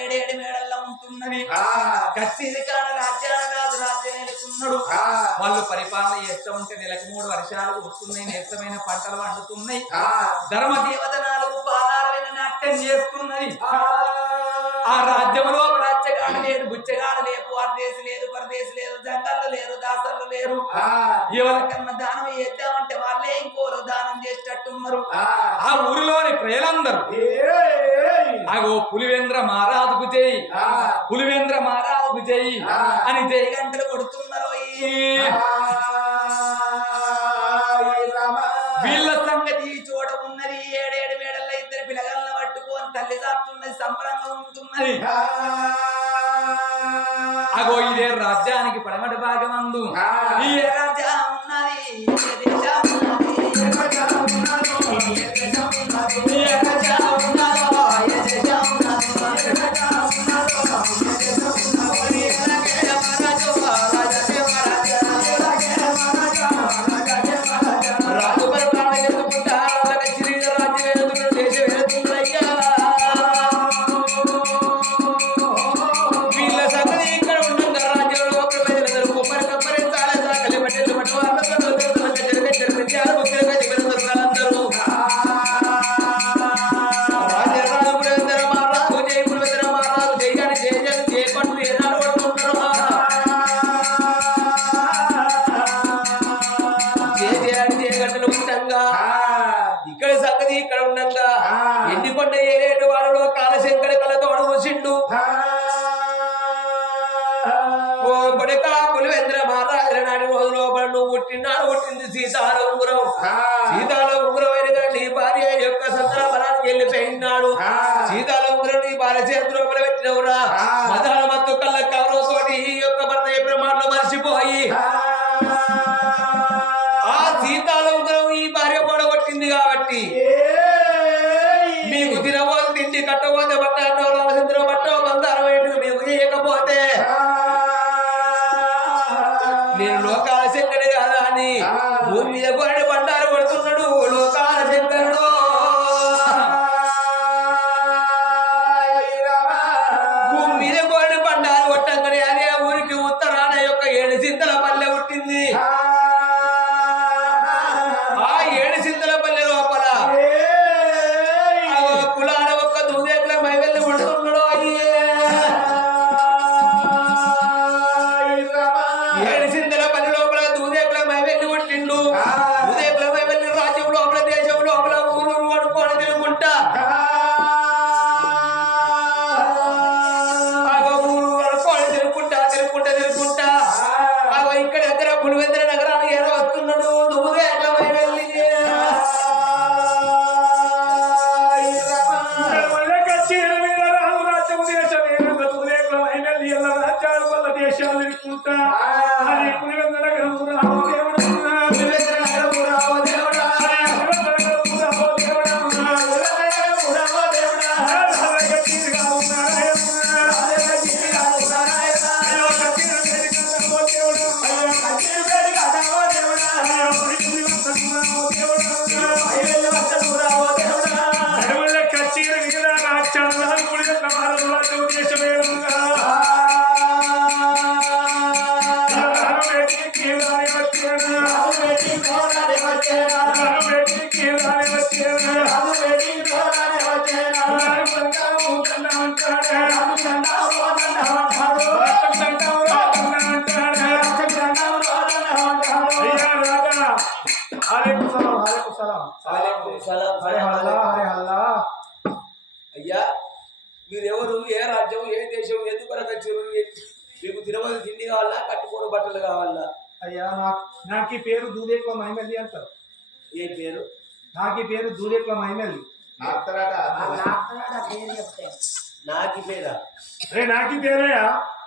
ఏడేడు మేడల్లో ఉంటున్నది కచ్చిది కాడ రాజ్యాల కాదు రాజ్యం వెళుతున్నాడు వాళ్ళు పరిపాలన చేస్తూ ఉంటే నెలకు 3 వర్షాలు వస్తున్నాయి నేస్తమైన పంటలు వండుతున్నాయి ధర్మ దేవత 4 పాదాలైన నాట్యం చేస్తున్నది ఆ రాజ్యంలో రాజ్యగాడు లేడు బుచ్చగాడు లేపు అర్దేశి లేదు పరదేశి లేదు జంగళ్ళు లేరు దాసర్లు లేరు ఎవరికన్నా దానం చేద్దామంటే వాళ్ళే ఇంకోరు దానం చేసేటట్టున్నారు ఆ ఊరిలోని ప్రజలందరూ అగో పులివేంద్ర మహారాజుకు జై పులివేంద్ర మహారాజుకు జై అని జై గంటలు కొడుతున్నారు వీళ్ళ సంగతి చోట ఉన్నది ఏడేడు మేడల్లో 2 పిల్లగాళ్ళని పట్టుకొని తల్లి దాస్తున్నది సంబరంగా ఉంటున్నది అగో ఇదే రాజ్యానికి పడమటి భాగమందు ఈ రాజ్యం ఉన్నది ఇక్కడ సంగతి ఇక్కడ ఉండగా ఎన్నికొండ ఏరేడు వాడులో కాలశంకరి కలతో అడుగుసిండు ఓ బడిక పులివేంద్ర మహారాజు నాటి రోజు లోపల నువ్వు పుట్టింది సీతాల ఉంగురం సీతాల ఉంగురం అయిన నీ భార్య యొక్క సంతాన బలానికి వెళ్ళిపోయినాడు సీతాల ఉంగురం నీ భార్య చేతులు లోపల పెట్టినవురా మదాల మత్తు కళ్ళ కవలో తోటి ఈ యొక్క భర్త చెప్పిన మాటలు మర్చిపోయి ఆ సీతాల ఉంగురం ఈ భార్య పొడగొట్టింది కాబట్టి మీకు తినబోదు తిండి కట్టబోతే బట్ట అన్నో రామచంద్ర బట్ట బంగారం ఏంటి మీకు చేయకపోతే నేను లోకాల శంకరుడు కాదా అని భూమి మీద గోడి బండారు కొడుతున్నాడు లోకాల శంకరుడు భూమి మీద గోడి బండారు కొట్టంగానే అదే ఊరికి ఉత్తరాన యొక్క 7 చింతల పల్లె పుట్టింది ఆ 7 చింతల పల్లె లోపల కులాల ఒక్క దూదేకుల మైవెల్లి పడుతున్నాడు 7 చింతల పల్లె లోపల దూదేకుల మైవెల్లి పుట్టిండు దూదేకుల మైవెల్లి రాజ్యం లోపల దేశం లోపల ఊరు పడుకొని తిరుగుంటా ఊరు పడుకొని తిరుగుంటా ఇక్కడ దగ్గర పులివెందుల నగరానికి ఏదో వస్తున్నాడు దూదేకుల మైవెల్లి దేశాలు అది పులివెందుల నగరం రావు దేవుడు పులివెందుల నగరం రావు దేవుడా అయ్యా మీరెవరు ఏ రాజ్యం ఏ దేశం ఎందుకు వచ్చారు మీకు తినవలసి తిండి కావాలా కట్టుకోవడం బట్టలు కావాలా అయ్యా నాకు ఈ పేరు దూదేకుల మైమెల్లి అంటారు ఏ పేరు నాకు ఈ పేరు దూదేకుల మైమెల్లి నాకి పేరా అరే నాకి పేరయ్యా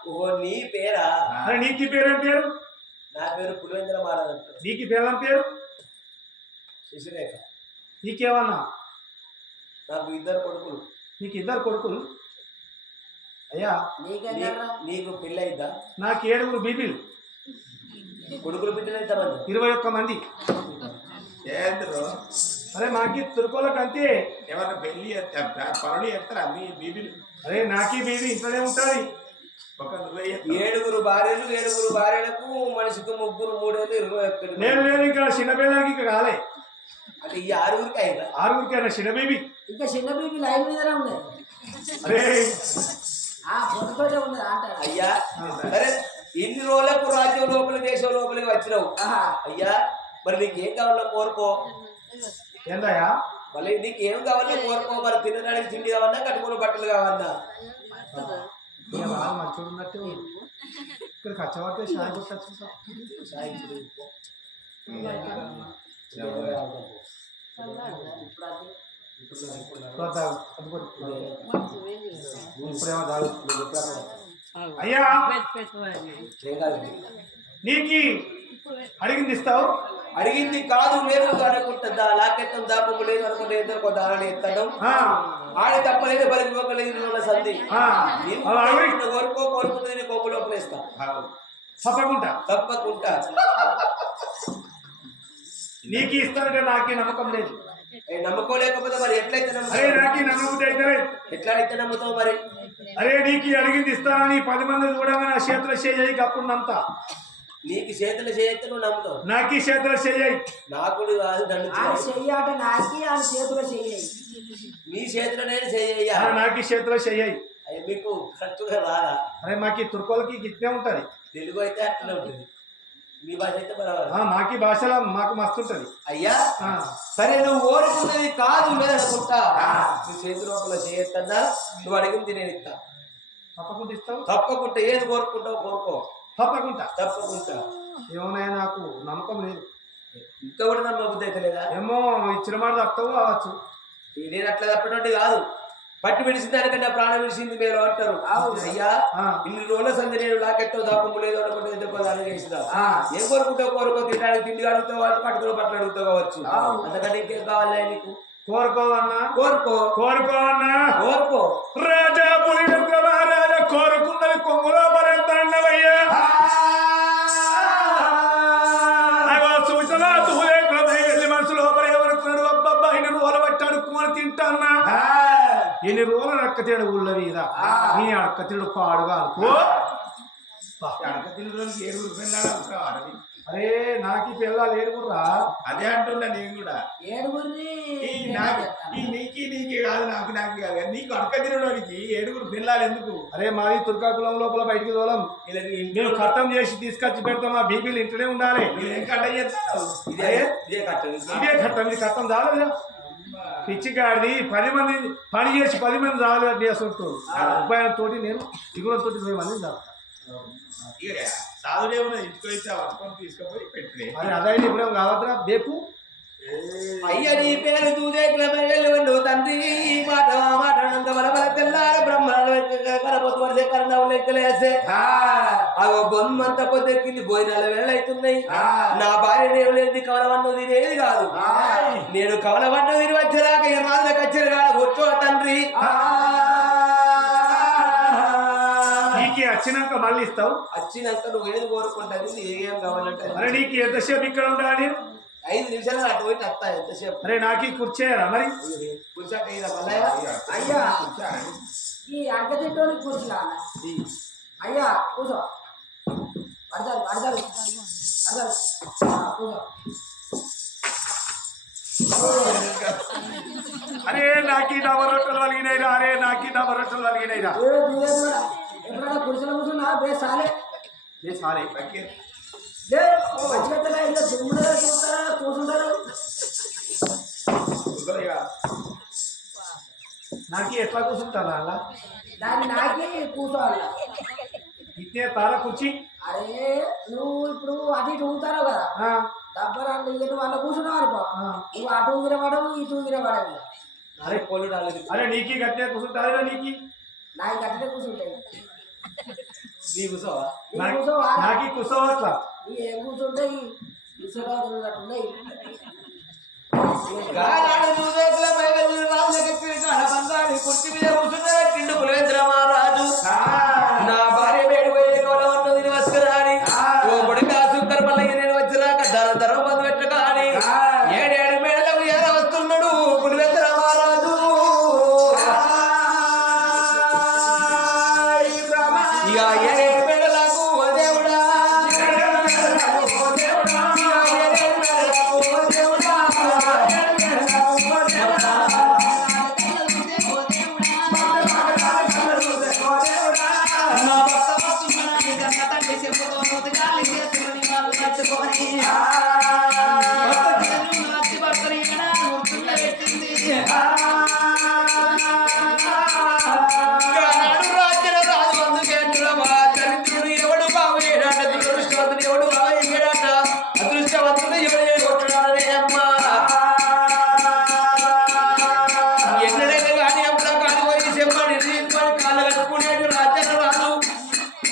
ఓ నీ పేరా అరే నీకు పేరు ఏం పేరు నా పేరు పులివేంద్ర మహారాజు అంటారు నీకు పేరు పేరు శశిరేఖ నీకేమన్నా నాకు 2 కొడుకులు నీకు 2 కొడుకులు అయ్యా నీకు పెళ్ళైద్దా నాకు 7 బీబీలు కొడుకులు బిడ్డలు ఎంతమంది 21 మంది అరే మాకి తురుకోళ్ళకి అంతే. ఎవరైనా పెళ్లి పనులు చేస్తారా మీ బీబీలు? అరే నాకి బీబీ ఇంట్లోనే ఉంటుంది. ఒక నువ్వే చేస్తావా? 7 భార్యలు 7 భార్యలకు మనిషికి 3 3 21. లేదు లేదు ఇంకా చిన్న పిల్లలకి ఇంకా కాలే. అంటే ఈ 6 అయినా 6 చిన్న బేబీ. ఇంకా చిన్న బీబీ లైన్ మీదనే ఉన్నాయి. అరే పొద్దుతోటే ఉన్నది అంటారు. అయ్యా సరే ఇన్ని రోజులకు రాజ్యం లోపల దేశం లోపలికి వచ్చినావు అయ్యా, మరి నీకు ఏం కావాలో కోరుకో. ఏందయ్యా? మళ్ళీ నీకు ఏం కావాలో కోరుకో. మరి తినడానికి తిండి కావన్నా, కట్టుకునే బట్టలు కావన్నా. మంచిగా ఉన్నట్టు ఇక్కడ కచ్చబడితే షాయి కొట్టచ్చు. ఇప్పుడేమో తాగు. అయ్యా నీకు అడిగింది ఇస్తావు. అడిగింది కాదు లేదు అనుకుంటుందా? లాకెత్తం దాపము లేదు అనుకుంటే కొంత ఆడ ఎత్తడం ఆడ తప్పలేదు, బలికి పోకలేదు సంధి. కోరుకో కోరుకుంటుంది నీ కొమ్ము లోపల ఇస్తా. తప్పకుండా తప్పకుండా నీకు ఇస్తానంటే నాకే నమ్మకం లేదు. నమ్మకం లేకపోతే మరి ఎట్లయితే అరే నాకి నమ్మకం అయితే ఎట్లా అయితే నమ్ముతావు మరి? అరే నీకు అడిగింది ఇస్తానని 10 మంది కూడా నా చేతులు చేయి అప్పుడు నమ్ముతా. నీకు చేతులు చేయొచ్చు నువ్వు నమ్ముతావు. నాకు చేతులు చేయి. నాకు కాదు నన్ను చెయ్యాట నాకి ఆ చేతులు చెయ్యాయి. మీ చేతిలో నేను చెయ్యా. నాకు చేతులు చెయ్యి. అయ్యి మీకు కరెక్ట్గా రాదా? అరే మాకి తుర్కోలకి గిట్నే ఉంటది. తెలుగు అయితే అట్లనే ఉంటుంది, మీ భాష అయితే బరాబర్. మాకి భాషలో మాకు మస్తు ఉంటది. అయ్యా సరే నువ్వు ఓరుకున్నది కాదు లేదనుకుంటా. నీ చేతి లోపల చేయొద్దన్నా నువ్వు అడిగింది నేను ఇస్తా. తప్పకుండా ఇస్తావు. తప్పకుండా ఏది కోరుకుంటావు కోరుకో. తప్పకుండా తప్పకుండా. ఏమన్నాయా నాకు నమ్మకం లేదు. ఇంకా కూడా నమ్మబుద్ధి అయితే లేదా? ఏమో ఇచ్చిన మాట తప్పవు కావచ్చు. నేను అట్లా తప్పటువంటి కాదు, పట్టి విడిచింది దానికంటే ప్రాణం విడిచింది మీరు అంటారు. అయ్యా ఇన్ని రోజుల సంది నేను లాకెత్తావు దాపము లేదు అనుకుంటే ఎందుకు దాని చేసిన ఏం కోరుకుంటావు కోరుకో. తినడానికి తిండి అడుగుతావు కావచ్చు, కట్టుకుని బట్టలు అడుగుతావు కావచ్చు. అంతకంటే ఇంకేం కావాలి నీకు? కోరుకోవన్నా కోరుకో. కోరుకోవన్నా కోరుకో. రాజా పులివెంద్ర మహారాజా కోరుకున్నది కొంగులో మరెంతయ్యా. సూచన వెళ్ళి మనసు లోపల ఏమనుకున్నాడు? అబ్బబ్బా ఇన్ని రోజులు బట్టి అడుక్కుని తింటాన్నా. ఎన్ని రోజులు అడక్కతీడు ఊళ్ళ మీద నీ అడక్కతీడు పాడుగా అనుకో. అడకతిని రోజుకి 7 పిల్లలు అవసరం. అరే నాకు పిల్లలు ఏడుగుర్రా. అదే అంటున్నా నేను కూడా. 7 నీకే కాదు నాకు కాదు నీకు అడక తినడానికి 7 పిల్లలు ఎందుకు? అరే మాది తుర్కాకులం లోపల బయటికి తోలం. మేము కట్టం చేసి తీసుకొచ్చి పెడతాం. మా బీపీలు ఇంట్లోనే ఉండాలి. ఏం కట్ట చేస్తావు? ఇదే కట్టం. ఇదే కట్టం. ఇది కట్టం చాలదు. పిచ్చి కాడిది 10 మంది పని చేసి 10 మంది చాలు చేస్తుంటారు. ఉపాయంతో నేను దిగులతో 20 మందిని చాలు. సాధుడేమో ఇంటికి పట్టుకొని తీసుకుపోయి పెట్టలే. అరే అదే ఇప్పుడేమో కావద్దురా బేపు. అయ్య నీ పేరు దూదేకులూ తండ్రి మాట మాట్లాడంత బలబల తెల్లారి బ్రహ్మణాలు కరపోతు వరిసే కరణాలు లెక్కలేసే అవి బొమ్మంత పొద్దెక్కింది. భోజనాల వేళైతున్నాయి. నా భార్య నేను లేదు కవలవన్ను తినేది కాదు. నేను కవలవన్ను తిని వచ్చేదాకా ఈ రాజుల కచ్చేరి కాడ కూర్చో తండ్రి. నీకు వచ్చినాక మళ్ళీ ఇస్తావు. వచ్చినాక నువ్వు ఏది కోరుకుంటుంది ఏం కావాలంటే. అరే నీకు ఎంతసేపు ఇక్కడ ఉండాలి? 5 నిమిషాలు అటు పోయి వస్తా. ఎంతసేపు? అరే నాకు కూర్చేయరా మరి? కూర్చాక మళ్ళా అయ్యా ఈ అడగ తింటోనికి కూర్చున్నా. అయ్యా కూర్చో. అడగాలి అడగాలి అడగాలి కూర్చో. అరే నాకి 40 రొట్టెలు వలిగినాయిరా. అరే నాకి 40 రొట్టెలు వలిగినాయిరా. ఎప్పుడైనా కూర్చొని కూర్చున్నా బే సాలే సారే మంచిగా ఇలా దుమ్ముగా చూస్తారా కూర్చుంటారు. నాకు ఎట్లా కూర్చుంటారా అలా? దాన్ని నాకి కూర్చోవాలి. ఇట్టే తార కూర్చి. అరే నువ్వు ఇప్పుడు అటు ఇటు ఊగుతావు కదా, డబ్బరాలు నువ్వు అలా కూర్చున్నావు అనుకో, నువ్వు అటు ఊగిరపడవు ఇటు ఊగిరపడవు. అరే కోళ్ళు రాలేదు. అరే నీకు గట్టిగా కూర్చుంటారా? నీకు నాకు గట్టిగా కూర్చుంటాయి. నీ కూర్చోవా? నాకు కూర్చోవట్లా. ఏం కూర్చుంటాయి ఉన్నాయి. గానాడు దూదేకుల మైగలు రాజులకి బంగారు కుర్చీ మీద కూర్చున్నాడు కిండు కులేంద్ర మహారాజు. నా భార్య వేడి పోయే గౌరవన్ను తిని వస్తున్నాని ఓ పొడిగా సుందర మల్లయ్య నేను వచ్చినాక ధర బంధు పెట్ట కానీ 7 మేడలకు ఏర వస్తున్నాడు.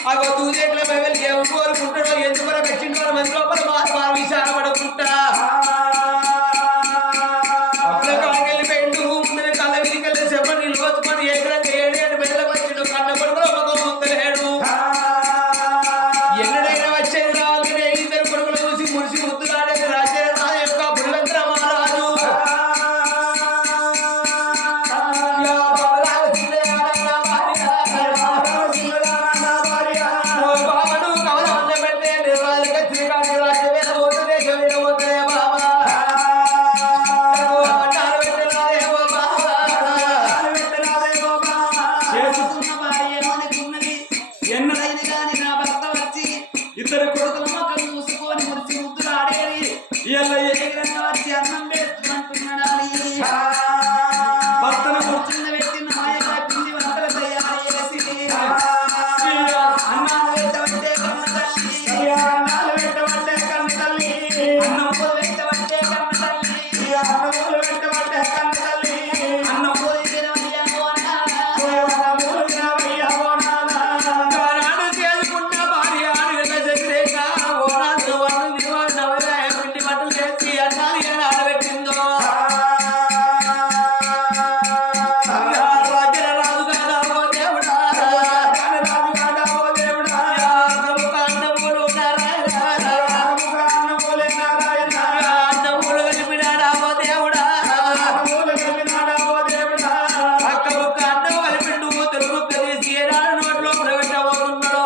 అగో దూదేకుల వెళ్ళి ఏం కోరుకుంటాడో ఎందుకు మనకు వచ్చిందో మంది లోపల మారు విచార పడుకుంటా అప్పుల కాడికెళ్ళిపోయిండు ముందు కళ్ళ విధికెళ్ళి చెప్పని లోచుకొని ఎకరంగా 7 బిడ్డలకు వచ్చిండు కన్న కొడుకులో ఒక ముద్దలేడు ఎన్నడైనా వచ్చేది రావాలని 2 కొడుకులు చూసి మురిసి ముద్దులాడేది రాజ్య యొక్క బుల్లంత్ర మహారాజు చేసుకున్న భార్య ఏమనుకున్నది ఎన్నడైనా కానీ నా భర్త వచ్చి 2 కొడుకుల మొక్కలు చూసుకొని మురిసి ముద్దులు ఆడేది ఇలా ఎగిరంగా వచ్చి అన్నం పెడుతున్నట్టున్నాడని భర్తను కూర్చున్న వ్యక్తి నాయక పిండి వంటలు తయారు చేసి అన్నాలు పెట్టబట్టే కన్న తల్లి అన్నం పెట్టబట్టే కన్న తల్లి అన్నం పెట్టబట్టే కన్న తల్లి అన్నం చేసుకున్న భార్య పిండి బట్టలు చేసి అన్నాలు ఆడబెట్టిందో రాజు కదా ఓ దేవుడా అన్నమూలు అన్నమూలు కలిపినాడా ఓ దేవుడా అక్క ఒక్క అన్నం కలిపిండు తెలుగు తీసి ఏనాడు నోట్లో ప్రవేశమవుతున్నాడు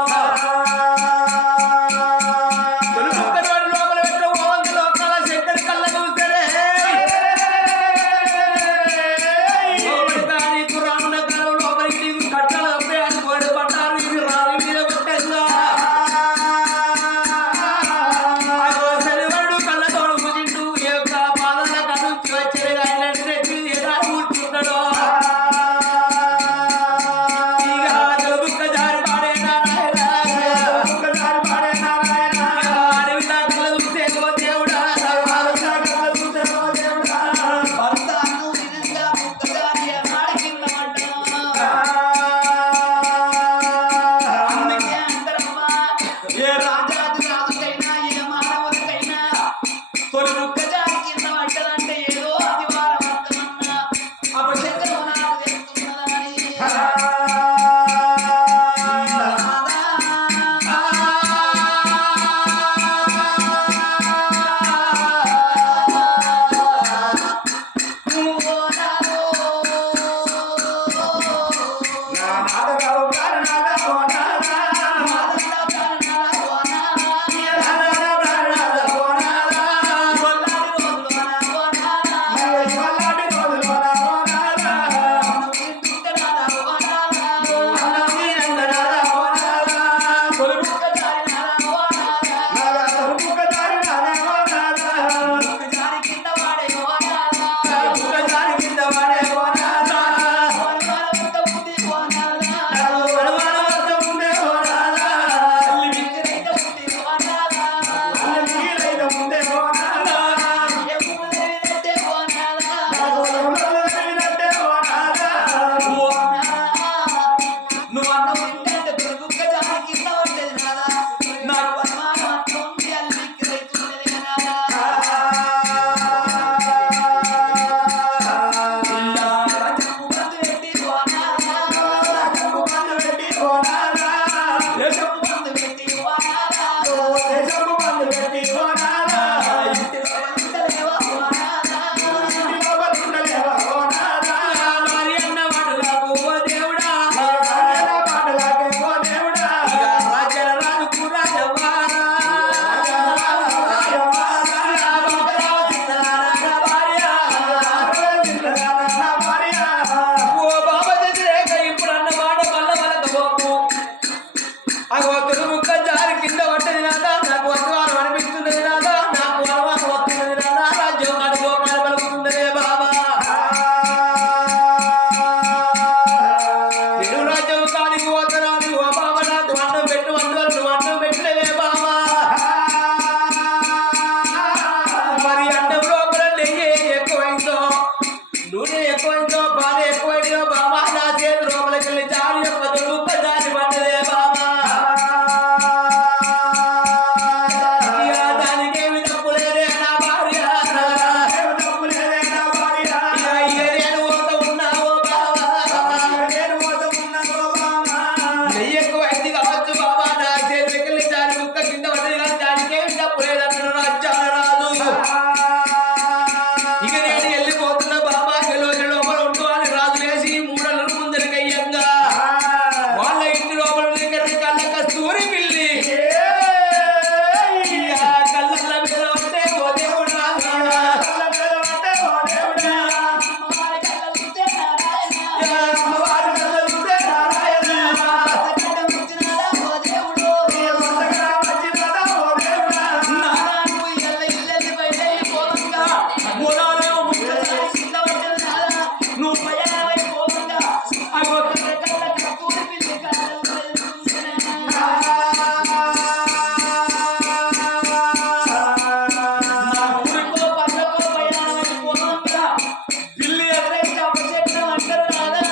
తెలుగు నోటి లోపల పెట్టబోతుంది లోకాల శంకరి కళ్ళ చూస్తాడే లోపలి కానీ రానున్న కాలం లోపలికి నీకు కట్టాలు తప్పే అనుకోడు పట్టాలు ఇది రావి మీద కొట్టేందా శనివాడు కళ్ళ తోడు ముగింటూ ఈ యొక్క పాదన కనుంచి వచ్చే ఆయన ఎలా కూర్చుంటాడో ఇక తెలుగుక్క జారి పాడే నారాయణ అడవి దాకా చూసే ఓ దేవుడా భర్త అన్నం విధంగా ముక్కదారి అన్నాడు కింద అందుకే అంటారమ్మా ఏ రాజాది రాజుకైనా ఏ మానవులకైనా తొలి ముక్కజారి కింద పడ్డదంటే ఏదో ఆదివారం అర్థమన్నా అపశకరం నాకు తెలుస్తున్నదని కింద వాడే కళ్ళ కస్తూరి పిల్లి కళ్ళ పిల్లి ఎదురైతే అపశకునం అంటారు రాదా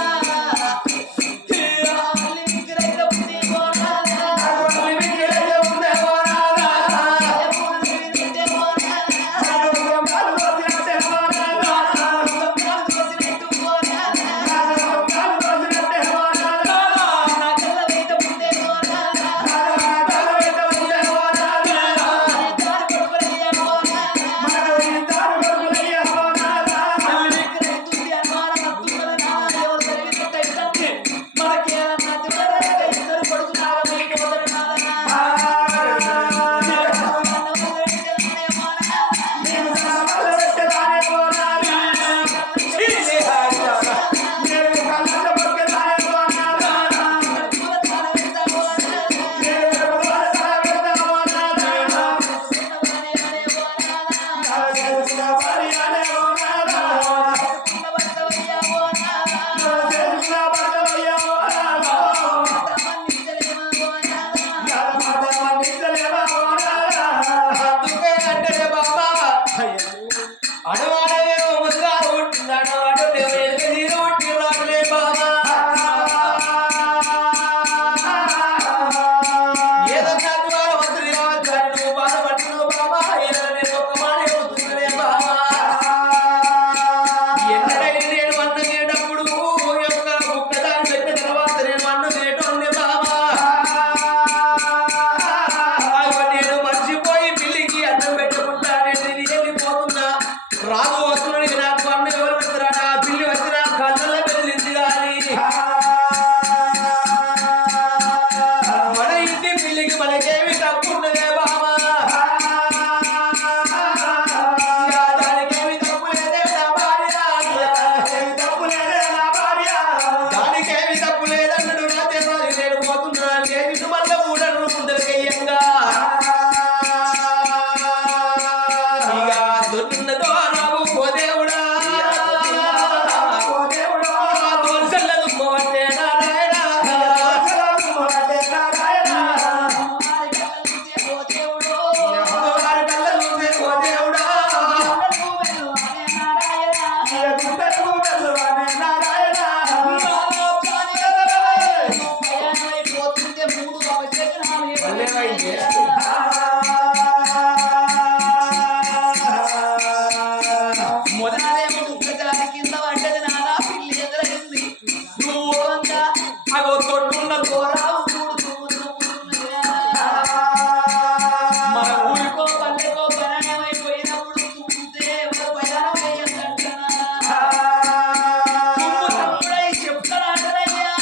మొదలనేమో ముక్కజాతి కింద పడ్డది నానా పిల్లి ఎదురైంది నువ్వు అగో తొట్టున్న కోరావు మన ఊరికో పల్లెకో ప్రయాణమైపోయినప్పుడు చూస్తే ఎవరు ప్రయాణం అయ్యిందంటనా తమ్ముడై చెప్తాడయ్యా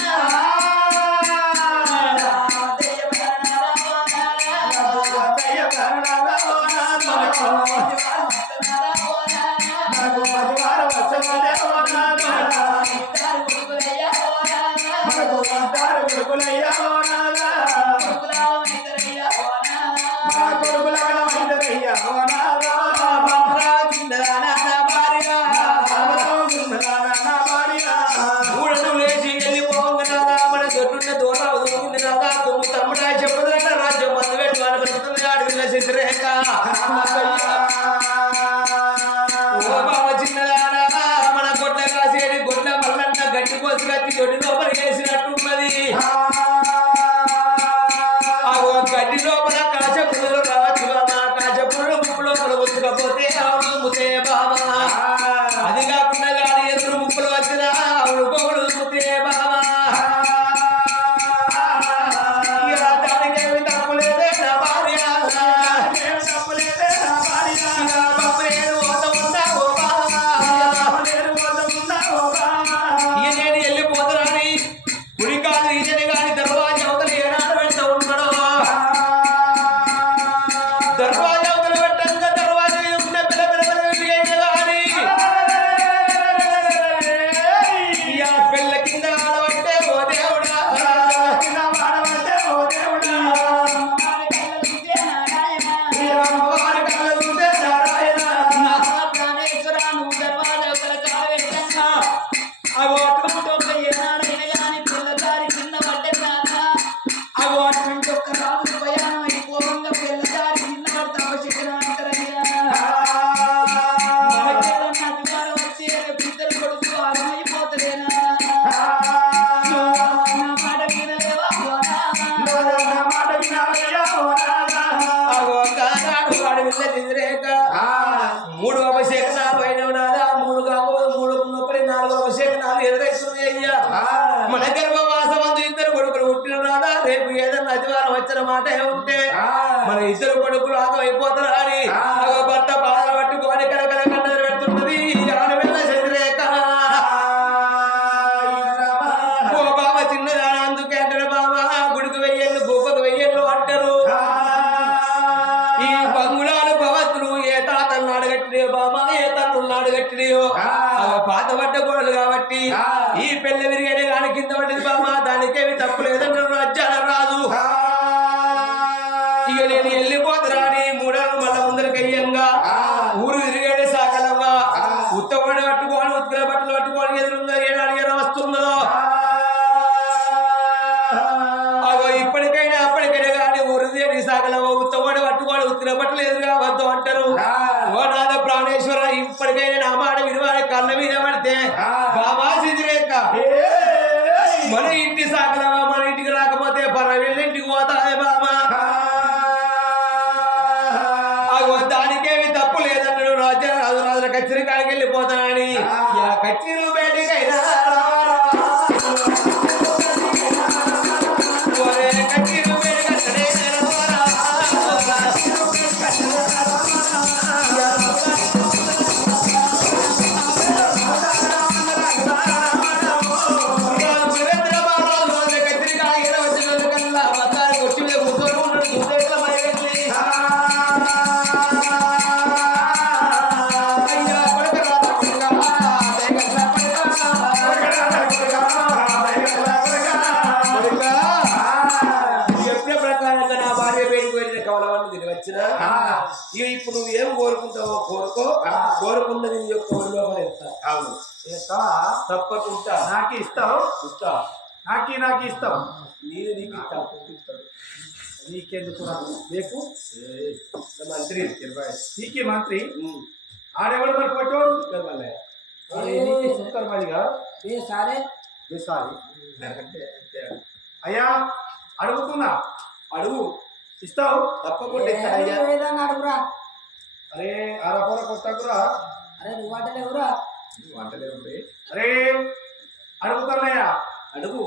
మన గొడ్ల కాసేది గొడ్ల మల్లన్న గట్టి కోసి కట్టి దొడ్డి లోపలికి వేసినట్టున్నది గర్భవాసమందు ఇద్దరు కొడుకులు పుట్టిన రాదా రేపు ఏదన్నా అధివారం వచ్చిన మాట ఉంటే మన ఇద్దరు కొడుకులు ఆగమైపోతారు అని భర్త బాధలు పట్టుకొని కలకల కన్నలు పెడుతున్నది ఆడపిల్ల శశిరేఖ ఓ బాబా చిన్నదాన అందుకే అంటారు బాబా గుడికి వెయ్యేళ్ళు గొప్పకు వెయ్యేళ్ళు అంటారు ఈ బంగుళాలు భవత్తులు ఏ తాతలు నాడగట్టినాయో బాబా ఏ తన్నులు నాడగట్టినాయో పాత పడ్డ గోడలు కాబట్టి ఈ పెళ్లి విరిగేనే కానీ కింద పడ్డది బాబా దానికేమి తప్పు లేదంటారు రాజ్యాల రాజు ఇక నేను వెళ్ళిపోతారా అని మూడేళ్ళు మళ్ళా ముందరికి అయ్యంగా ఊరు తిరిగేడే సాగలవ్వా ఉత్తగొడ పట్టుకోని ఉత్తుల బట్టలు పట్టుకోని ఎదురుందో ఏడాడిగా వస్తున్నదో అగో ఇప్పటికైనా అప్పటికైనా కానీ ఊరు తిరిగి సాగలవ్వ ఉత్తగొడ పట్టుకోని ఉత్తుల బట్టలు ఎదురుగా వద్దు అంటారు ఓ నాద ప్రాణేశ్వర ఇప్పటికైనా నా మాట విలువాలి కళ్ళ మీద పడితే బాబా శశిరేఖ మన ఇంటి సాగలవ్వ మన ఇంటికి రాకపోతే పరవీళ్ళ ఇంటికి పోతాయి బాబా దానికేమి తప్పు లేదన్నాడు రాజుల కచ్చిరి కాడికి వెళ్ళిపోతానని కచ్చిరు బయటికైనా కచ్చిరు ఇప్పుడు నువ్వేం కోరుకుంటావో కోరుకున్నది నీ యొక్క లోపల ఎత్తా తప్పకుండా నాకు ఇస్తావు నాకు ఇస్తావు నేను నీకు ఇస్తాను నీకెందుకు రేపు మంత్రి నీకే మంత్రి ఆడేవాడు మరి కొట్టోడు సుక్కర్ మళ్ళీగా అయ్యా అడుగుతున్నా అడుగు ఇస్తావు తప్పకుండా అడుగురా అరే ఆరపూర కొట్టకురా అరే నువ్వు వంటలేవురా అరే అడుగుతానయ్యా అడుగు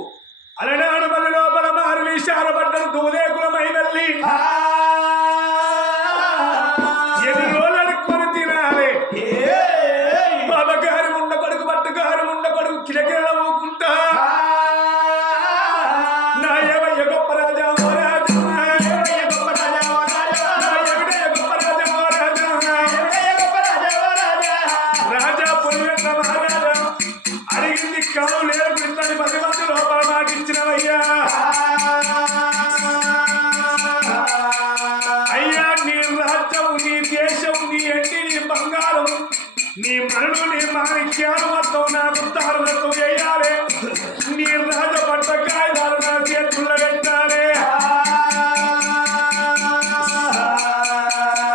అలనాడు మన లోపల మారు విషారపడ్డను దూలేకులమై వెళ్ళి ఎన్ని రోజులు అడుక్కొని తినాలి బాబగారు ఉండ కొడుకు బట్టగారు ఉండ కొడుకు కిలకిల నవ్వుకుంటా నా ఏమయ్య గొప్ప రాజా ఓ రాజా రాజా పొలివెట్ల మహారాజా అడిగింది కాదు లేదు పిల్లలు 10 మంది లోపల మాటిచ్చినవయ్యా అయ్యా నీ రాజ్యం నీ దేశం నీ ఎండి నీ బంగారం నీ మనుడు నీ మాణిక్యాలు మొత్తం నా వృత్తాలకు వేయాలి నీ రాజ పట్ట కాయదాలు నా చేతుల్లో పెట్టాలి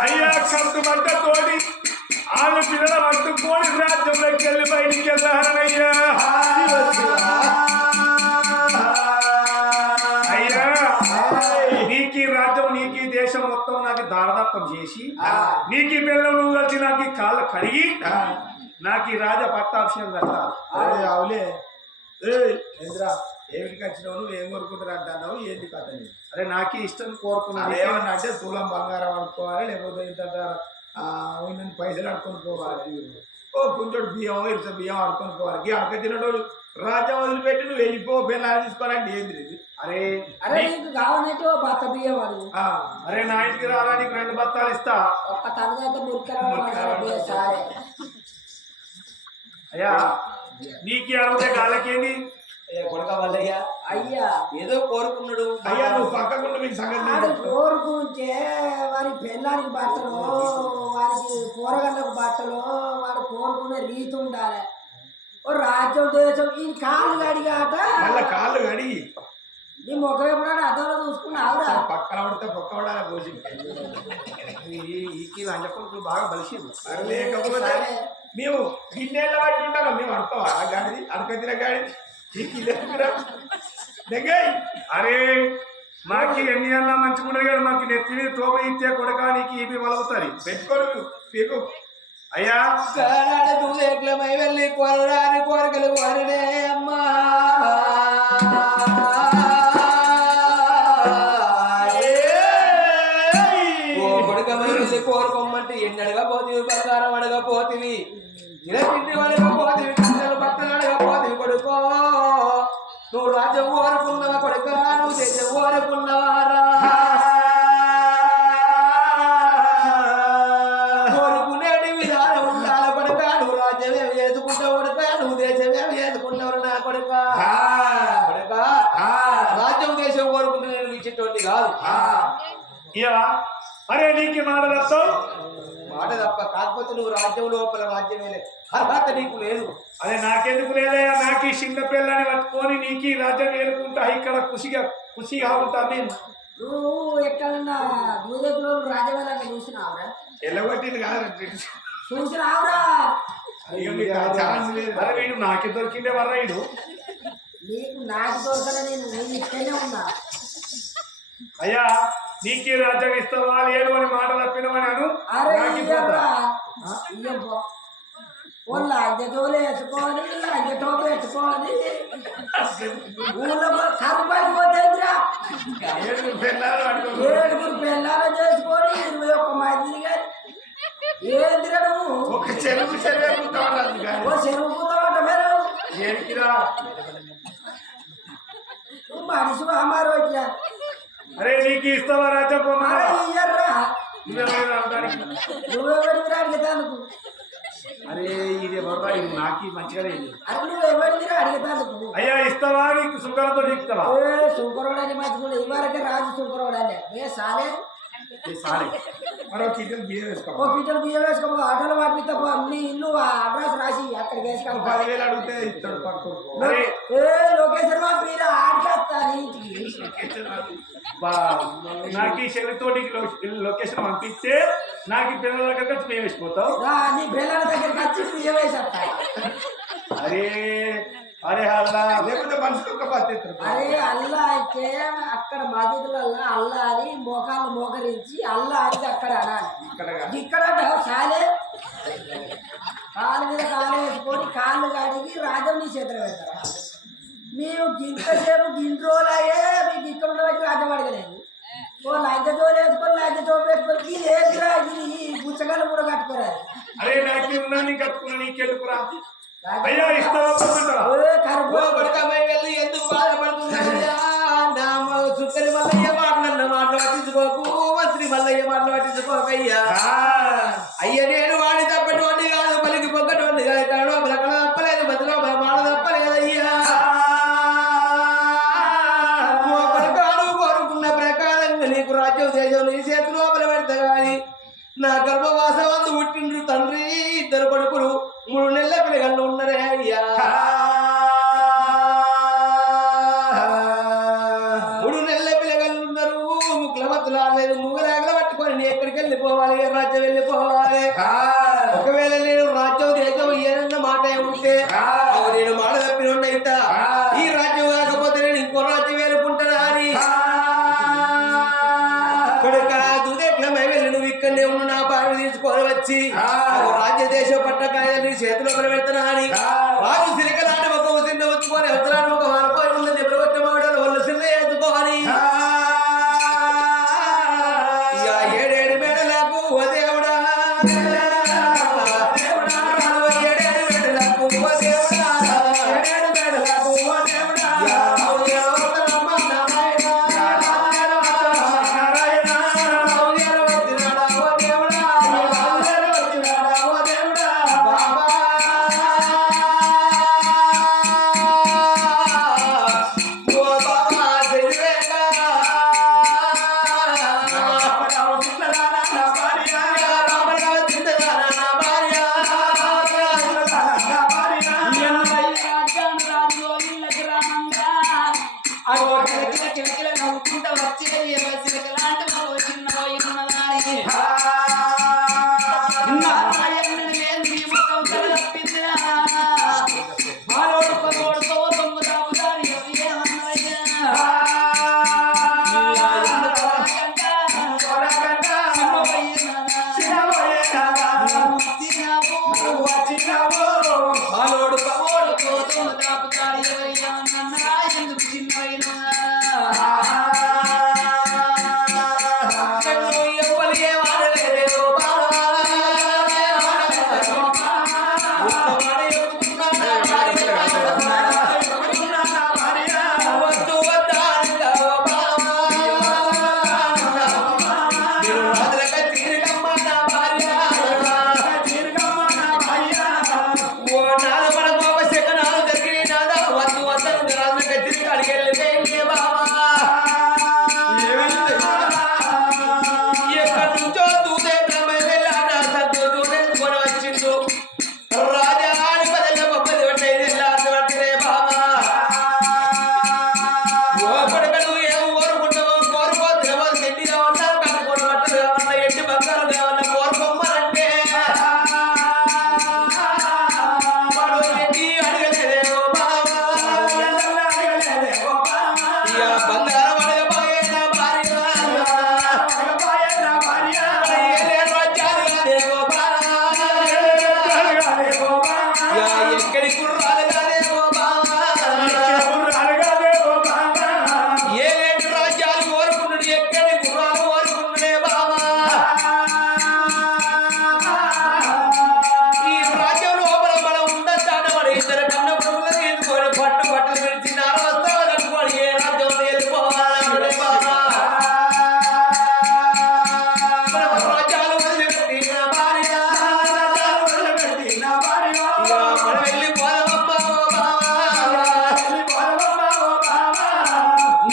అయ్యా కట్టుబట్టతోటి ఆళ్ళు పిల్లల పట్టుకొని రాజ్యంలోకి వెళ్ళి బయటికి వెళ్ళారనయ్యా అయ్యా నీకు రాజ్యం నీకు దేశం మొత్తం నాకు దారదత్తం చేసి నీకు పిల్లలు నువ్వు కలిసి నాకు కాళ్ళు కడిగి నాకు ఈ రాజ పట్టాభిషేకం కట్టాలి అవులే ఏంద్రా ఏమిటికి వచ్చినావు నువ్వు ఏం కోరుకుంటారు అంటున్నావు ఏంటి కథ అరే నాకే ఇష్టం కోరుకున్నాను ఏమన్నా అంటే తులం బంగారం అనుకోవాలి లేకపోతే ఇంత నన్ను పైసలు ఆడుకొని పోవాలి ఓ కొంచెం బియ్యం ఇంత బియ్యం ఆడుకొని పోవాలి అడక తినటోడు రాజ్యం వదిలిపెట్టి నువ్వు వెళ్ళిపో పిల్లలు తీసుకోవాలంటే ఏంది ఇది అరే నీకు కావాలంటే బత్త బియ్యం అడుగు అరే నా ఇంటికి రావడానికి 2 బత్తాలు ఇస్తా ఒక్క తనదైతే మురికలు సరే అయ్యా నీకు అడిగితే గాలకేంది కొడక వల్లయ్యా అయ్యా ఏదో కోరుకున్నాడు అయ్యా నువ్వు పక్కకుండా మీకు సంగతి కోరుకుంటే వారి పెళ్ళానికి బట్టలు వారికి కూరగాయలకు బట్టలు వాడు కోరుకునే రీతి ఉండాలి ఓ రాజ్యం దేశం ఈ కాళ్ళు కడిగాట మళ్ళీ కాళ్ళు కడిగి నీ ముఖం ఎప్పుడైనా అద్దంలో చూసుకున్నావురా పక్కన పడితే పక్క పడాలి పోసి ఈ లంచ కొడుకులు బాగా బలిసింది లేకపోతే మేము గిన్నెల పట్టి ఉంటాం మేము అడతాం ఆ గాడి అడక తిన గాడి అరే మాకి ఎన్ని అన్నా మంచిగా కానీ మాకు నెత్తిని తోప ఇచ్చే కొడక నీకు ఇవి మలుగుతారు పెట్టుకోరు పీకు అయ్యా వెళ్ళి కోరడానికి కోరికలు కోరనే అమ్మా ఓరుకున్నవా కొడుక నువ్వు దేశం ఓరుకున్నవారా కోరుకునేటి విధానం ఉండాలి కొడుక నువ్వు రాజ్యమే వేసుకుంటావు కొడుక నువ్వు దేశమే వేసుకున్నవారు నా కొడుక కొడుక రాజ్యం దేశం కోరుకుంటే నేను ఇచ్చేటువంటి కాదు ఇయ్యవా అరే నీకు మాట తప్పవు మాట తప్ప కాకపోతే నువ్వు రాజ్యం లోపల రాజ్యమే అర్హత నీకు లేదు అదే నాకెందుకు లేదయ్యా నాకు ఈ చిన్న పిల్లని పట్టుకొని నీకు ఈ రాజ్యం ఏలుకుంటా ఇక్కడ ఖుషిగా ఉంటా నేను నువ్వు ఎక్కడన్నా దూదేకులో రాజవేళ చూసినావురా ఎల్లగొట్టింది కాదు చూసినావురా ఛాన్స్ లేదు. అరే వీడు నాకే దొరికిందే వర్రా వీడు నీకు నాకు దొరకలే నేను ఇక్కడనే ఉన్నా అయ్యా నీకు ఈ రాజ్యం ఇస్తావా లేదు అని మాట తప్పినవని అను అరే నాకు ఇయ్యరా ఇయ్యబ్బా ఓ లంజ జోలు వేసుకొని లంజ టోపు పెట్టుకొని ఊళ్ళో కరుపడి పోతేందిరా ఏడుగురు పిల్లలు పట్టుకొని 7 పిల్లలు చేసుకొని 21 మందిని కానీ ఏందిరా నువ్వు ఒక చెరువు చెరువు కానీ ఓ చెరువు కూతావట మీరు ఏడికిరా నువ్వు మనిషి అమ్మారు వచ్చా అరే నీకు ఇస్తావా రాజ్యం పొమ్మన్నా అరే ఇయ్యర్రా నువ్వెవరికి నువ్వెవడిదిరా అడిగేదానికి అరే ఇది ఎవర్రా ఇది నాకు మంచిగా లేదు అరే నువ్వెవడిదిరా అడిగేదానికి అయ్యా ఇస్తావా నీకు సుంకరంతో ఇస్తావా ఏ సుంకరోడని మర్చిపోలే ఇవరకే రాజు సుంకరోడనే ఏ సాలే సారీ మరో కిటల్ బియ్యం వేసుకో ఓ కిటల్ బియ్యం వేసుకో ఆటోలో పంపిస్తా పో నీ ఇల్లు అడ్రస్ రాసి అక్కడికి వేసుకో 10,000 అడిగితే ఇస్తాడు పట్టుకో ఏ లొకేషన్ పంపిరా ఆడికేస్తా నీటికి నాకు ఈ చెల్లితోటి లొకేషన్ పంపిస్తే నాకు ఈ పిల్లల దగ్గర మేము వేసిపోతావు నీ పిల్లల దగ్గరికి వచ్చి బియ్యం వేసేస్తా అరే అరే అల్లా లేకపోతే మనిషికి ఒక బాధ్యత అరే అల్లా అయితే అక్కడ మసీదులలో అల్లా అని మోకాళ్ళు మోకరించి అల్లా అని అక్కడ అనాలి ఇక్కడ సాలే కాలు మీద కాలు వేసుకొని కాళ్ళు కడిగి రాజం నీ చేతులు పెడతారా మేము గింతసేపు గింట్రోలయ్యే మీకు ఇక్కడ ఉండబట్టి రాజ్యం అడగలేదు ఓ లంచ జోలు వేసుకొని లంచ జోలు పెట్టుకొని ఇది ఏంటిరా ఇది గుచ్చగాళ్ళు కూడా కట్టుకోరారు అరే నాకే ఉన్నా నీకు కట్టుకున్నా నీకెందుకురా అయ్యా ఇస్తావా వెళ్ళి ఎందుకు బాధపడుతున్నాయ్యా సుక్కరి మల్లయ్య మాటలన్న మాటలు పట్టించుకోకు మంత్రి మల్లయ్య మాటలు పట్టించుకోకయ్యా అయ్య నేను వాడి తప్పటువంటి కాదు పలికి పొక్కటువంటి కాదు పలకడ తప్పలేదు మధ్యలో మాట తప్పలేదయ్యా కోరుకున్న ప్రకారంగా నీకు రాజ్యం దేశం నీ చేతి లోపల పెడతా కానీ నా గర్భవాసం అందు పుట్టిండ్రు తండ్రి 2 కొడుకులు 3 నెలల పిల్లగాళ్ళు ఉన్నారే అయ్యా 3 నెలల పిల్లగాళ్ళు ఉన్నారు ముక్కుల మత్తులు ఆడలేదు ముగ్గురాగలు పట్టుకొని నీ ఎక్కడికి వెళ్ళిపోవాలి రాజ్యం వెళ్ళిపోవాలి ఒకవేళ నేను రాజ్యం దేశం ఏదన్నా మాట ఉంటే నేను మాట తప్పిన అయితా ఈ రాజ్యం కాకపోతే నేను ఇంకో రాజ్యం వేరుకుంటానా అని నువ్వు ఇక్కడనే ఉన్న నా పాట తీసుకొని వచ్చి రాజ్య దేశ పట్ట కాయలు చేతిలో పెడతానా అని వారు సిలికలాంటి ఒక చిన్న వచ్చుకొని అవసరాన్ని ఒక వారపోయి ఉందని ఎప్పుడు వచ్చే మాటలు వాళ్ళు చిన్న ఎత్తుకోని 7 మేడలకు ఓ దేవుడా 7 మేడలకు ఓ దేవుడా 7 మేడలకు ఓ దేవుడా వద్దు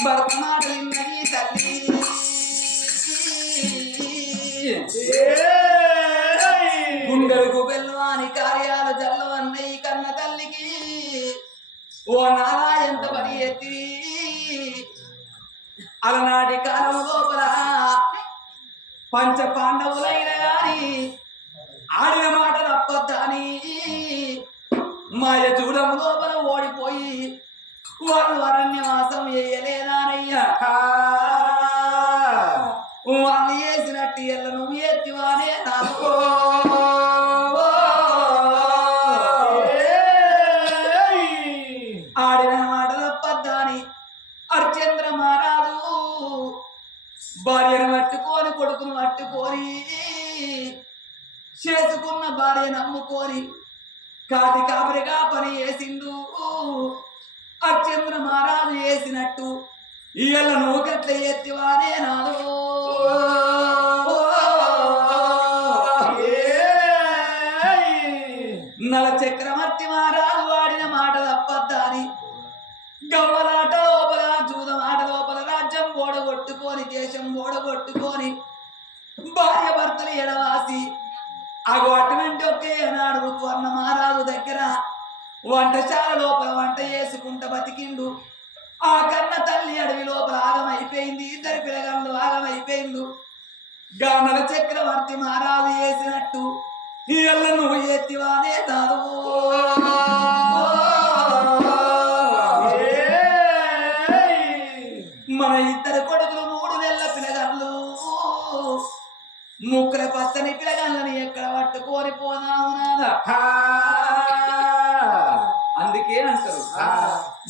భర్త మాట విన్నది తల్లి గుండెలకు బెల్లవాని కార్యాల జల్లవన్నయ్య కన్న తల్లికి ఓ నారాయంత పని ఎత్తి అలనాటి కాలం లోపల పంచ పాండవులైన గాని ఆడిన మాట తప్పొద్దని మాయ చూడం లోపల ఓడిపోయి వాళ్ళు అరణ్యవాసం వేయలేదానయ్యా వాళ్ళు వేసినట్టు ఎల్ల నువ్వు ఎత్తివానే నాకు ఆడిన మాట తప్పద్దాని అర్చంద్ర మహారాజు భార్యను పట్టుకొని కొడుకును పట్టుకొని చేసుకున్న భార్య నమ్ముకొని కాటి కాపరిగా పని చేసిండు అర్చంద్ర మహారాజు వేసినట్టు ఇయ్యాల నువ్వు గట్ల ఎత్తివానే నాడు నల చక్రవర్తి మహారాజు వాడిన మాట తప్పద్దాని గవ్వలాట లోపల జూదమాట లోపల రాజ్యం ఓడగొట్టుకొని దేశం ఓడగొట్టుకొని భార్య భర్తలు ఎడవాసి అగు అటువంటి ఒకే నాడు ఋతువర్ణ మహారాజు దగ్గర వంటశాల లోపల వంట చేసుకుంట బతికిండు ఆ కన్న తల్లి అడవి లోపల ఆగమైపోయింది ఇద్దరు పిల్లగాళ్ళు ఆగమైపోయిండు గమల చక్రవర్తి మహారాజు చేసినట్టు ఈ ఎల్ల నువ్వు ఎత్తివానే కాదు మన ఇద్దరు కొడుకులు 3 నెలల పిల్లగాళ్ళు ముక్కల పచ్చని పిల్లగాళ్ళని ఎక్కడ పట్టుకొని పోదాము నాదా అందుకే అంటారు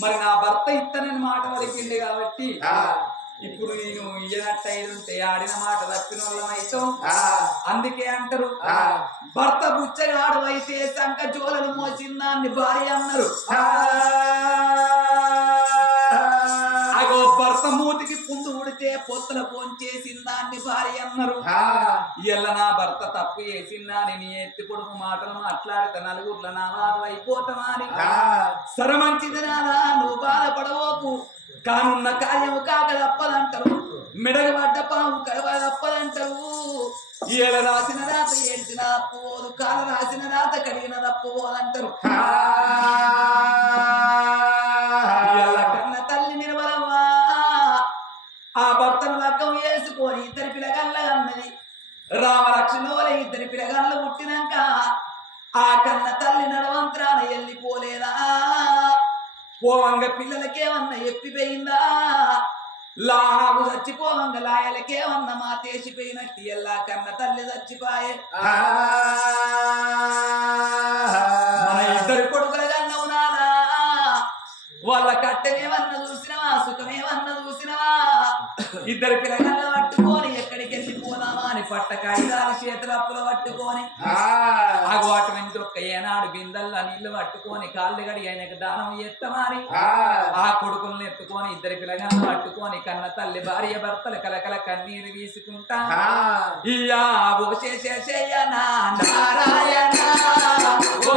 మరి నా భర్త ఇత్తనని మాట వలికింది కాబట్టి ఇప్పుడు నేను ఇయ్యనట్టయితే ఆడిన మాట తప్పిన వాళ్ళమైతాం అందుకే అంటారు భర్త బుచ్చగాడు అయితే సంక జోలను మోసిందాన్ని భార్య అన్నారు అగో భర్త మూతికి పుండు ఉడితే పొత్తుల పోంచేసిన దాన్ని భార్య అన్నారు ఇయ్యాల నా భర్త తప్పు చేసిందని నీ ఎత్తి కొడుకు మాటలు మాట్లాడితే నలుగురుల నా వాదు అయిపోతామా అని సరే మంచిది నాదా నువ్వు బాధపడవోకు కానున్న కార్యము కాక తప్పదంటారు మెడగబడ్డ పాము కడవ తప్పదంటారు ఏల రాసిన రాత ఏడ్చిన తప్పపోదు కాల రాసిన రాత కడిగిన తప్పపోదంటారు కన్న తల్లి నిర్మలమ్మా ఆ భర్తను లగ్గం వేసుకొని ఇద్దరి పిల్లగాళ్ళ అన్నది రామలక్ష్మణుల ఇద్దరి పిల్లగాళ్ళు పుట్టినాక ఆ కన్న తల్లి నడవంత్రాన వెళ్ళిపోలేదా పోవంగ పిల్లలకేమన్నా ఎప్పిపోయిందా లాగు చచ్చిపోవంగ లాయలకేమన్నా మా తేసిపోయినట్టు ఎల్లా కన్న తల్లి చచ్చిపోయే మన ఇద్దరు కొడుకుల కన్నవు నాదా వాళ్ళ కట్టమేమన్నా చూసినవా సుఖమేమన్నా చూసినవా ఇద్దరు పిల్లగాళ్ళ పట్టుకొని ఎక్కడికి వెళ్ళిపోదామా అని పట్టకాయిదాలు చేతులు అప్పులు పట్టుకొని ఆగు అటువంటి ఒక్క ఏనాడు బిందల్లా నీళ్లు పట్టుకొని కాళ్ళు గడి ఆయనకు దానం చేస్తామని ఆ కొడుకులను ఎత్తుకొని ఇద్దరు పిల్లగాళ్ళను పట్టుకొని కన్న తల్లి భార్య భర్తలు కలకల కన్నీరు తీసుకుంటా ఇయ్యా ఓ శేషయ్యనా నారాయణ ఓ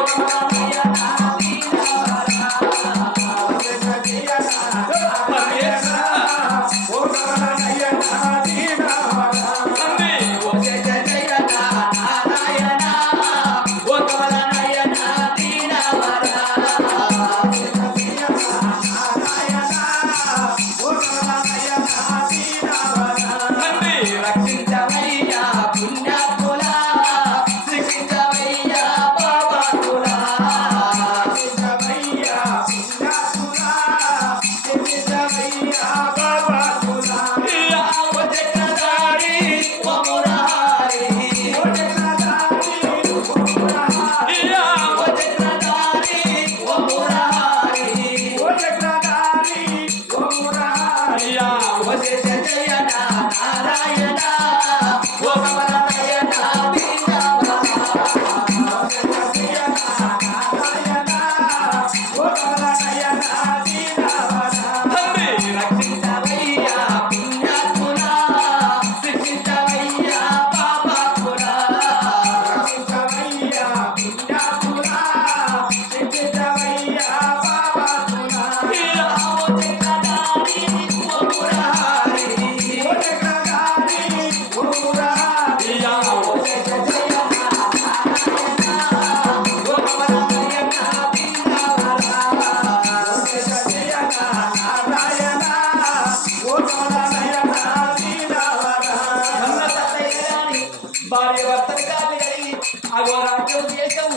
భార్య భర్తలు కాదు కలిగి అగో రాజ్యం దేశం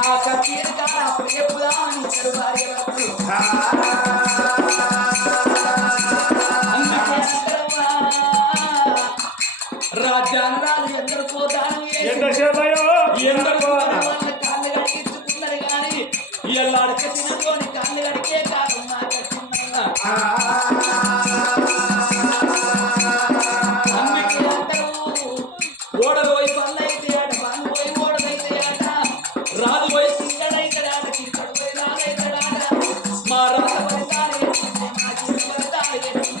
ఆ కత్తిని కాదు అప్పుడు చెప్పుదామని ఇద్దరు భార్య భర్తలు రాజ్యాన్ని రాజు ఎందరు పోతాను కాళ్ళు కడిగించుకున్నారు కానీ ఎల్లాడిక తినతోని కాళ్ళు కడిగే కాదు మా కట్టిన ఓడలు పోయి పళ్ళు అయితే ఆట పళ్ళు పోయి ఓడలైతే ఆట రాజు పోయి కిందడైతే ఆట కిందడు పోయి రాజైతాడాట మా రాజ ఫలితాలు ఎట్లుంటే మా చిన్న ఫలితాలు ఎట్లుంటే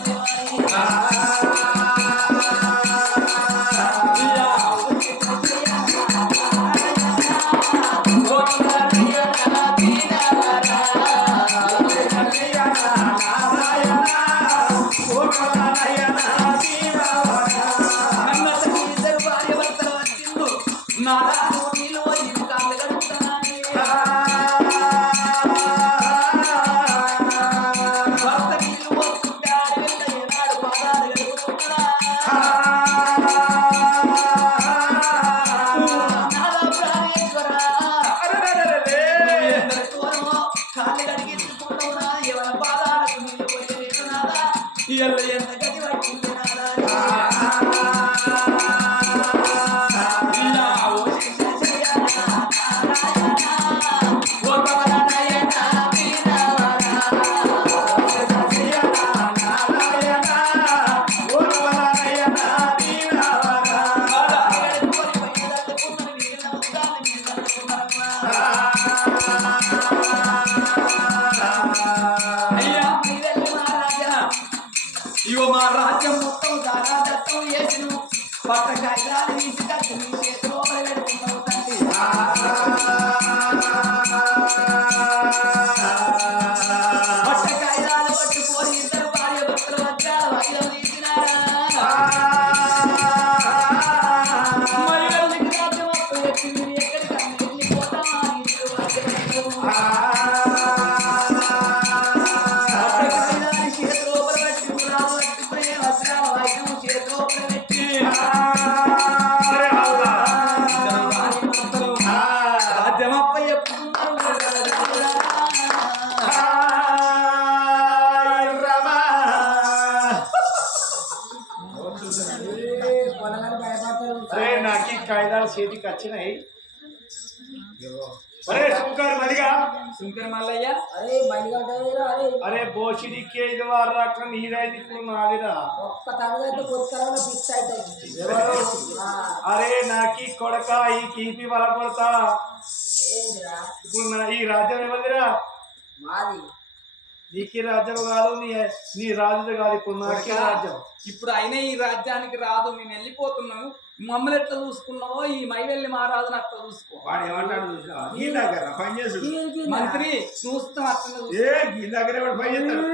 ఇగో మా రాజ్యం మొత్తం దారాదత్తం చేసిన పట్ట కాగితాలు తీసి కట్టి మీ చేతిలో పెట్టుకున్నావు తండ్రి పట్ట కాగితాలు పట్టుకొని ఇద్దరు భార్య భర్తలు వచ్చారు వైద్యం తీసినారా మహిళలకి రాజ్యం అప్పు చెప్పి మీరు ఎక్కడికి వెళ్ళిపోతామా అరే నాకు కాయిదాలు చేతికి వచ్చినాయి అరే శంకర్ మరిగా శంకర్ మల్లయ్య అరే బండిగడ్డ అరే అరే బోషిడికి 5 వారు రాక నీరైంది ఇప్పుడు నాదిరా ఒక్క తనదైతే కొత్తలో ఫిక్స్ అవుతుంది అరే నాకి కొడక ఈ కీపి వల కొడతా ఏందిరా ఇప్పుడు ఈ రాజ్యం ఎవరిదిరా మాది నీకి రాజ్యం కాదు నీ రాజుది కాదు ఇప్పుడు నాకే రాజ్యం ఇప్పుడు అయినా ఈ రాజ్యానికి రాదు మేము వెళ్ళిపోతున్నాము మమ్మల్ని ఎట్లా చూసుకున్నావో ఈ మైవెల్లి మహారాజుని అట్లా చూసుకో వాడు ఏమంటాడు చూసినావా గీ దగ్గర పని చేసుడు మంత్రి చూస్తాం అట్లా గీ దగ్గర ఎవడు పని చేస్తాడు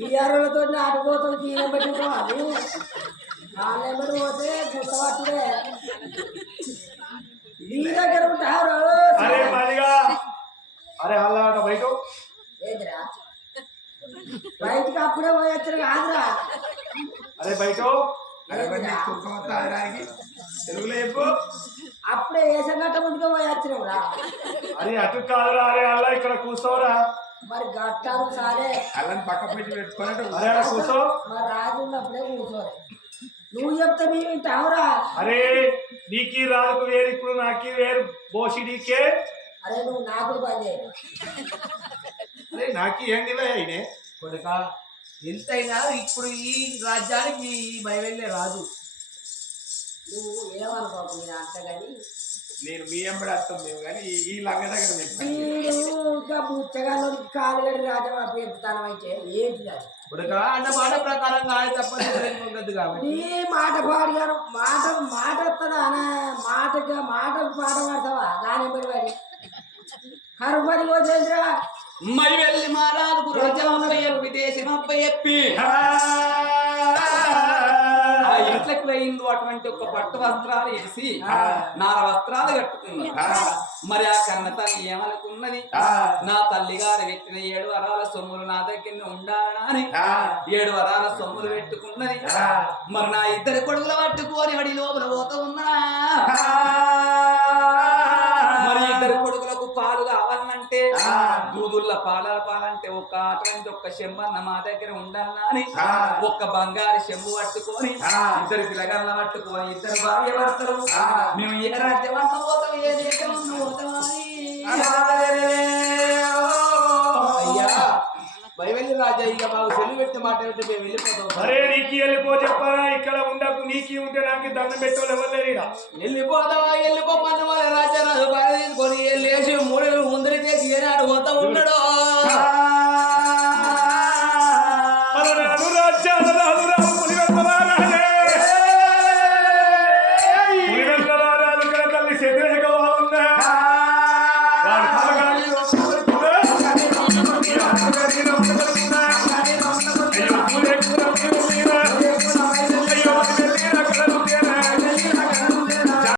బియ్యారులతో ఆడిపోతాం తీరం పెట్టుకోం అది వాళ్ళెవరు పోతే గుర్తపట్టుడే నీ దగ్గర ఉంటారు అరే మరిగా అరే అలా బయట ఏందిరా బయటికి అప్పుడే పోయొచ్చారు కాదురా అరే బయట తెలుగులో చెప్పు అప్పుడే ఏ సంగట ముందుగా పోయొచ్చినావు రా అరే అటు కాదురా అరే అలా ఇక్కడ కూర్చోరా మరి గట్టాలు సారే అలాని పక్క పెట్టి పెట్టుకున్నట్టు అరే అలా కూర్చో మరి రాజు ఉన్నప్పుడే కూర్చోరు నువ్వు చెప్తే మేము వింటావురా అరే నీకి రాజుకు వేరు ఇప్పుడు నాకి వేరు బోషిడికే అరే నువ్వు నాకు పని చేయ అరే నాకి ఏంటి అయినే కొడుక ఎంతైనా ఇప్పుడు ఈ రాజ్యానికి ఈ భయవెళ్ళే రాజు నువ్వు ఏమనుకోకు నేను అంట కానీ నేను మీ ఎంబడి అర్థం మేము కానీ ఈ లంగ దగ్గర ఇంకా ముచ్చగాలో కాలుగడి రాజా పెంపుతానం అయితే ఏంటి అది కొడుక అన్న మాట ప్రకారంగా తప్పదు కాబట్టి నీ మాట పాడిగాను మాట వస్తుందా అనా మాట పాడతావా దాని పడి కరుపడి వచ్చేసిరా మరి వెళ్ళి మహారాజుకు రాజ్యం చెప్పి దేశం చెప్పి ఆ ఇంట్లోకి వేయిండు అటువంటి ఒక పట్టు వస్త్రాలు వేసి నార వస్త్రాలు కట్టుకున్నారు. మరి ఆ కన్న తల్లి ఏమనుకున్నది, నా తల్లి గారు పెట్టిన 7 వరాల సొమ్ములు నా దగ్గర ఉండాలని 7 వరాల సొమ్ములు పెట్టుకున్నది. మరి నా 2 కొడుకులు పట్టుకొని అడి లోపల పోతూ ఉన్నా. మరి 2 కొడుకులకు పాలు కావాలంటే దూదుల్ల పాలంటే అటువంటి ఒక్క చెంబన్న మా దగ్గర ఉండాలని ఒక్క బంగారు చెంబు పట్టుకొని 2 పిల్లగాళ్ళ పట్టుకొని 2 భార్య భర్తలు మేము ఏ రాజ్యమన్న పోతాం, ఏ దేశమన్న పోతామని. అయ్యా భయవెల్లి రాజా ఇక మాకు సెల్లు పెట్టిన మాట ఏమిటి, మేము వెళ్ళిపోతాం. అరే నీకు వెళ్ళిపో చెప్పరా, ఇక్కడ ఉండకు, నీకు ఉంటే నాకు దండం పెట్టోళ్ళు ఎవరు. వెళ్ళిపోతావా వెళ్ళిపోమన్న వాళ్ళ రాజారాజు బాగా తీసుకొని వెళ్ళేసి 3 నెలలు ముందరికేసి ఏనాడు పోతా ఉన్నాడు. తల్లి సెద్రేగా ఉందా